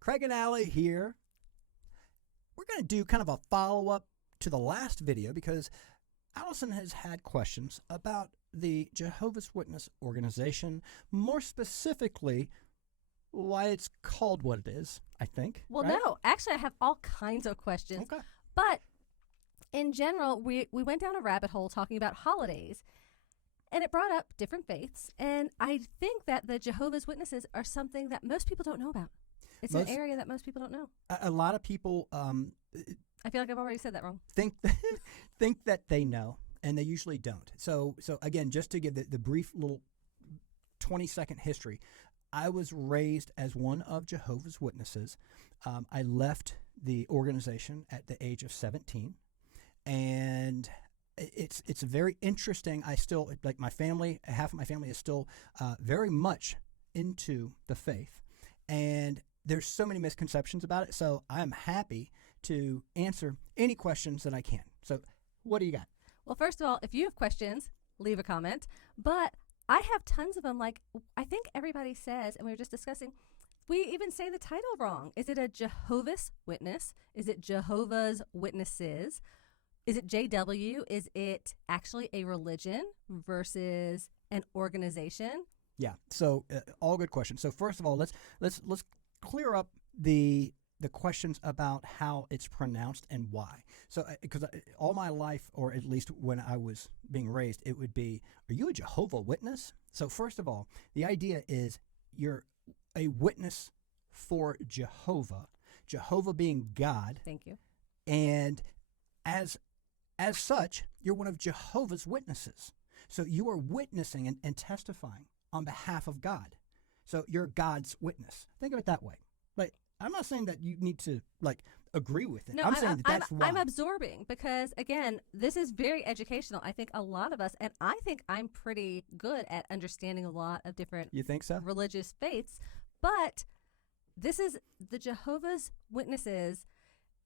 Craig and Allie here. We're going to do kind of a follow-up to the last video because Allison has had questions about the Jehovah's Witness organization, more specifically why it's called what it is, I think. Well, right? no, actually I have all kinds of questions. Okay. But in general, we went down a rabbit hole talking about holidays, and it brought up different faiths. And I think that the Jehovah's Witnesses are something that most people don't know about. It's an area that most people don't know. A lot of people I feel like I've already said that wrong. think that they know, and they usually don't. So again, just to give the brief little 20-second history, I was raised as one of Jehovah's Witnesses. I left the organization at the age of 17, and it's very interesting. I still, like my family, half of my family is still very much into the faith, and there's so many misconceptions about it. So I'm happy to answer any questions that I can. So what do you got? Well, first of all, if you have questions, leave a comment. But I have tons of them. Like, I think everybody says, and we were just discussing, we even say the title wrong. Is it a Jehovah's Witness? Is it Jehovah's Witnesses? Is it JW? Is it actually a religion versus an organization? Yeah. So all good questions. So first of all, let's clear up the questions about how it's pronounced and why. So because all my life, or at least when I was being raised, it would be, are you a Jehovah Witness? So first of all, the idea is you're a witness for Jehovah, Jehovah being God. Thank you. And as such, you're one of Jehovah's Witnesses. So you are witnessing and testifying on behalf of God. So you're God's witness. Think of it that way. Like, I'm not saying that you need to agree with it. No, I'm saying that's why. I'm absorbing because, again, this is very educational. I think a lot of us, and I think I'm pretty good at understanding a lot of different You think so? religious faiths, but this is the Jehovah's Witnesses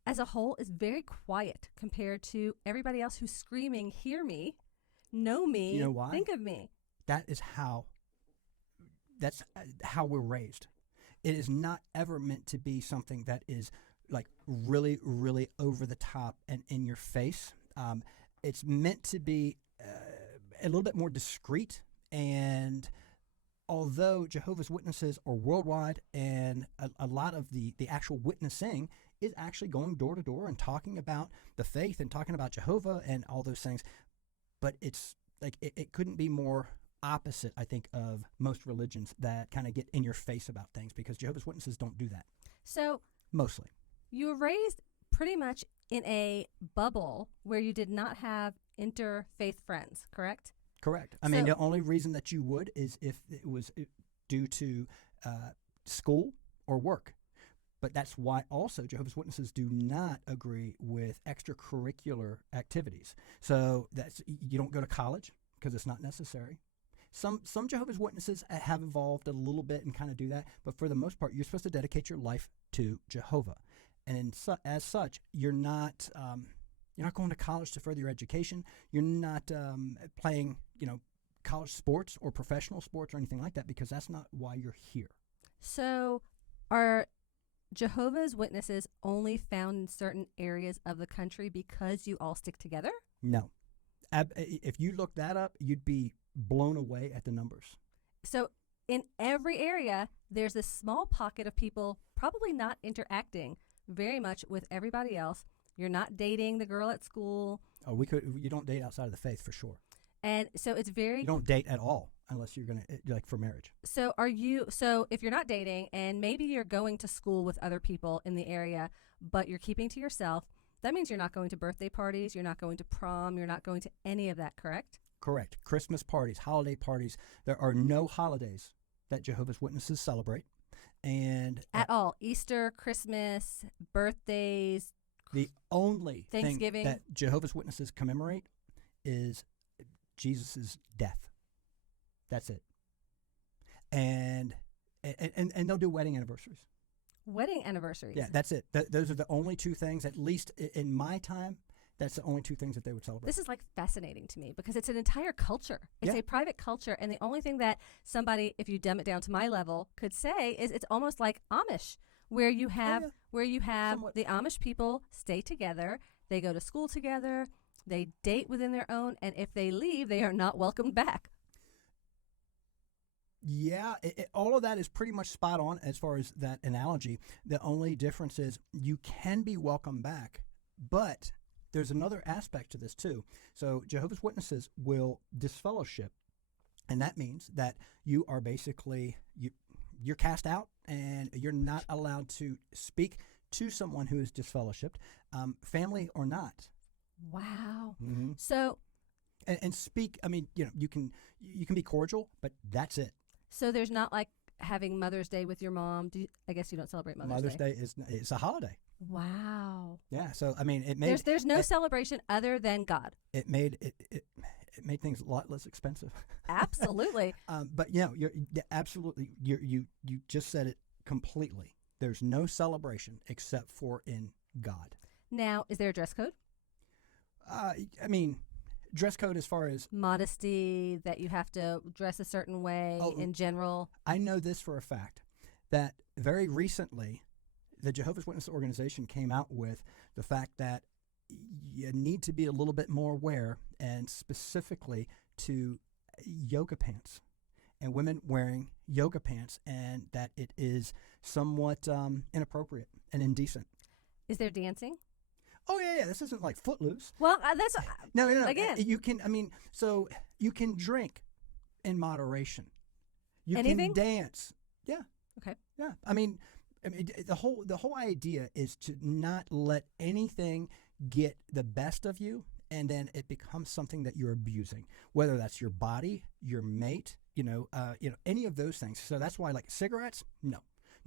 as a whole is very quiet compared to everybody else who's screaming, hear me, know me, You know why? think of me. That's how we're raised. It is not ever meant to be something that is like really, really over the top and in your face. It's meant to be a little bit more discreet. And although Jehovah's Witnesses are worldwide, and a lot of the actual witnessing is actually going door to door and talking about the faith and talking about Jehovah and all those things, but it's like it couldn't be more opposite, I think, of most religions that kind of get in your face about things, because Jehovah's Witnesses don't do that. So Mostly. you were raised pretty much in a bubble where you did not have interfaith friends, correct? Correct. I mean, the only reason that you would is if it was due to school or work. But that's why also Jehovah's Witnesses do not agree with extracurricular activities. So you don't go to college because it's not necessary. Some Jehovah's Witnesses have evolved a little bit and kind of do that, but for the most part, you're supposed to dedicate your life to Jehovah, and as such, you're not going to college to further your education. You're not playing college sports or professional sports or anything like that, because that's not why you're here. So are Jehovah's Witnesses only found in certain areas of the country because you all stick together? No. If you look that up, you'd be blown away at the numbers. So in every area, there's this small pocket of people probably not interacting very much with everybody else. You're not dating the girl at school. Oh, you don't date outside of the faith for sure. And so it's very... You don't date at all unless you're going to, for marriage. So if you're not dating and maybe you're going to school with other people in the area, but you're keeping to yourself, that means you're not going to birthday parties, you're not going to prom, you're not going to any of that, correct? Correct. Christmas parties, holiday parties. There are no holidays that Jehovah's Witnesses celebrate. And at all. Easter, Christmas, birthdays. The only Thanksgiving thing that Jehovah's Witnesses commemorate is Jesus' death. That's it. And they'll do wedding anniversaries. Wedding anniversaries? Yeah, that's it. Those are the only two things, at least in my time, that's the only two things that they would celebrate. This is fascinating to me because it's an entire culture. It's a private culture. And the only thing that somebody, if you dumb it down to my level, could say is it's almost like Amish, where you have Somewhat. the Amish people stay together, they go to school together, they date within their own, and if they leave, they are not welcomed back. Yeah, all of that is pretty much spot on as far as that analogy. The only difference is you can be welcome back, but there's another aspect to this too. So Jehovah's Witnesses will disfellowship, and that means that you are basically you're cast out, and you're not allowed to speak to someone who is disfellowshipped, family or not. Wow. Mm-hmm. So And speak. I mean, you can be cordial, but that's it. So there's not like having Mother's Day with your mom. I guess you don't celebrate Mother's Day. Mother's Day is a holiday. Wow. Yeah. So I mean, it made there's no celebration other than God. it made things a lot less expensive. Absolutely. But you're absolutely you just said it completely. There's no celebration except for in God. Now, is there a dress code? I mean, dress code as far as Modesty, that you have to dress a certain way in general. I know this for a fact, that very recently the Jehovah's Witness organization came out with the fact that you need to be a little bit more aware, and specifically to yoga pants and women wearing yoga pants, and that it is somewhat inappropriate and indecent. Is there dancing? Oh yeah. This isn't like Footloose. Well, that's No. again. You can. I mean, so you can drink in moderation. You Anything? can dance. Yeah. Okay. Yeah. I mean, the whole idea is to not let anything get the best of you, and then it becomes something that you're abusing. Whether that's your body, your mate, any of those things. So that's why, like cigarettes, no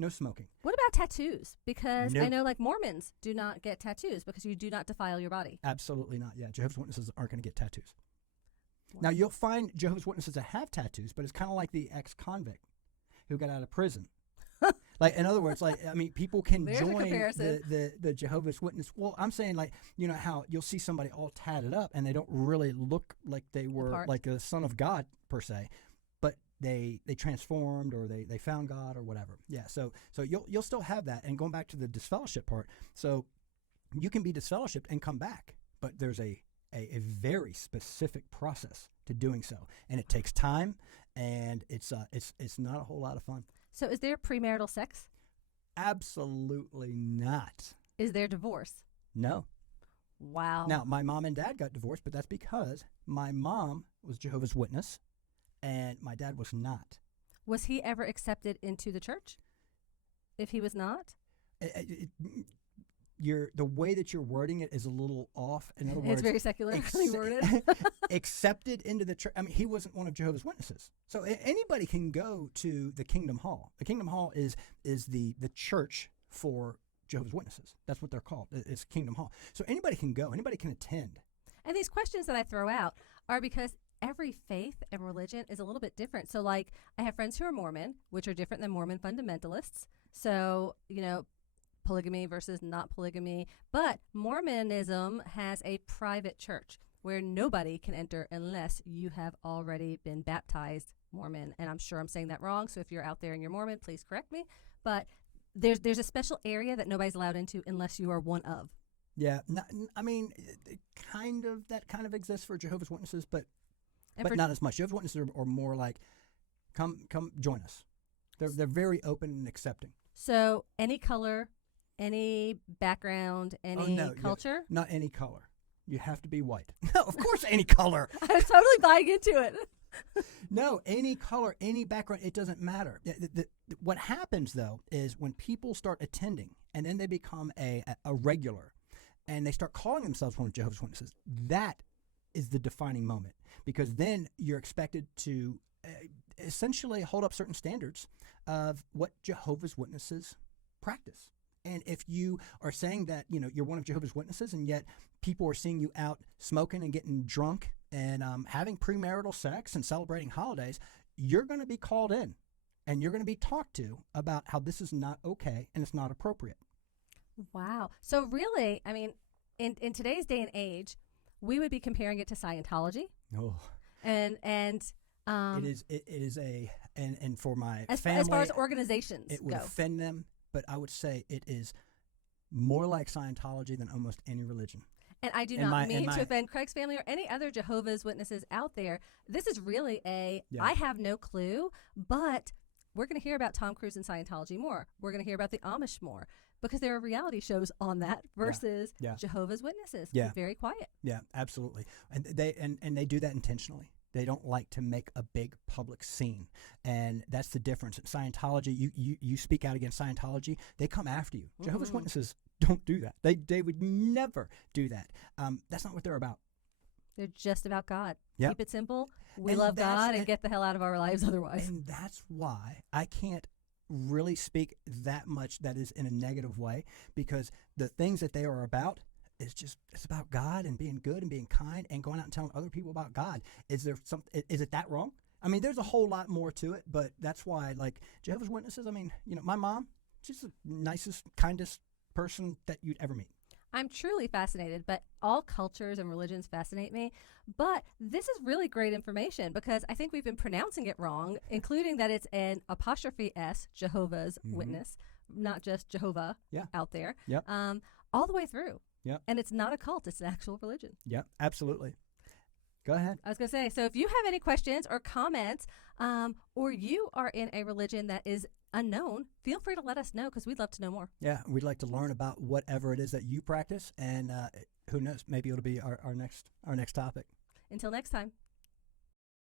smoking. What about tattoos? Because Nope. I know like Mormons do not get tattoos because you do not defile your body. Absolutely not. Yeah, Jehovah's Witnesses aren't going to get tattoos. Now, you'll find Jehovah's Witnesses that have tattoos, but it's kind of like the ex-convict who got out of prison. Like, in other words, people can There's a join comparison. the Jehovah's Witness. Well, I'm saying, like, how you'll see somebody all tatted up and they don't really look like they were Apart. like a son of God per se, but they transformed, or they found God or whatever. Yeah, so you'll still have that. And going back to the disfellowship part, so you can be disfellowshipped and come back, but there's a very specific process to doing so, and it takes time, and it's not a whole lot of fun. So is there premarital sex? Absolutely not. Is there divorce? No. Wow. Now, my mom and dad got divorced, but that's because my mom was Jehovah's Witness and my dad was not. Was he ever accepted into the church? If he was not? The way that you're wording it is a little off. In other words, It's very secularly worded. accepted into the church. I mean, he wasn't one of Jehovah's Witnesses. So anybody can go to the Kingdom Hall. The Kingdom Hall is the church for Jehovah's Witnesses. That's what they're called. It's Kingdom Hall. So anybody can go. Anybody can attend. And these questions that I throw out are because every faith and religion is a little bit different. So, like, I have friends who are Mormon, which are different than Mormon fundamentalists. So, polygamy versus not polygamy. But Mormonism has a private church where nobody can enter unless you have already been baptized Mormon. And I'm sure I'm saying that wrong. So if you're out there and you're Mormon, please correct me. But there's a special area that nobody's allowed into unless you are one of. Yeah. That kind of exists for Jehovah's Witnesses, but And not as much. Jehovah's Witnesses are more like, come join us. They're very open and accepting. So any color, any background, any culture? Not any color. You have to be white. No, of course, any color. I'm totally buying into it. No, any color, any background, it doesn't matter. What happens, though, is when people start attending and then they become a regular and they start calling themselves one of Jehovah's Witnesses, that is the defining moment, because then you're expected to essentially hold up certain standards of what Jehovah's Witnesses practice. And if you are saying that, you're one of Jehovah's Witnesses, and yet people are seeing you out smoking and getting drunk and having premarital sex and celebrating holidays, you're going to be called in and you're going to be talked to about how this is not okay and it's not appropriate. Wow. So really, I mean, in today's day and age, we would be comparing it to Scientology. Oh. And it is and for my as family, far as organizations it would go. offend them but I would say it is more like Scientology than almost any religion. And I do not mean to offend Craig's family or any other Jehovah's Witnesses out there. This is really I have no clue, but we're going to hear about Tom Cruise and Scientology more. We're going to hear about the Amish more because there are reality shows on that versus Jehovah's Witnesses. Yeah. Very quiet. Yeah, absolutely. And they do that intentionally. They don't like to make a big public scene. And that's the difference. Scientology, you speak out against Scientology, they come after you. Jehovah's Witnesses don't do that. They would never do that. That's not what they're about. They're just about God. Yep. Keep it simple. We love God and get the hell out of our lives otherwise. And that's why I can't really speak that much that is in a negative way, because the things that they are about it's about God and being good and being kind and going out and telling other people about God. Is it that wrong? I mean, there's a whole lot more to it, but that's why, like, Jehovah's Witnesses, I mean, my mom, she's the nicest, kindest person that you'd ever meet. I'm truly fascinated, but all cultures and religions fascinate me. But this is really great information because I think we've been pronouncing it wrong, including that it's an apostrophe S, Jehovah's Witness, not just Jehovah out there, all the way through. Yep. And it's not a cult, it's an actual religion. Yeah, absolutely. Go ahead. I was going to say, so if you have any questions or comments, or you are in a religion that is unknown, feel free to let us know because we'd love to know more. Yeah, we'd like to learn about whatever it is that you practice, and who knows, maybe it'll be our next topic. Until next time.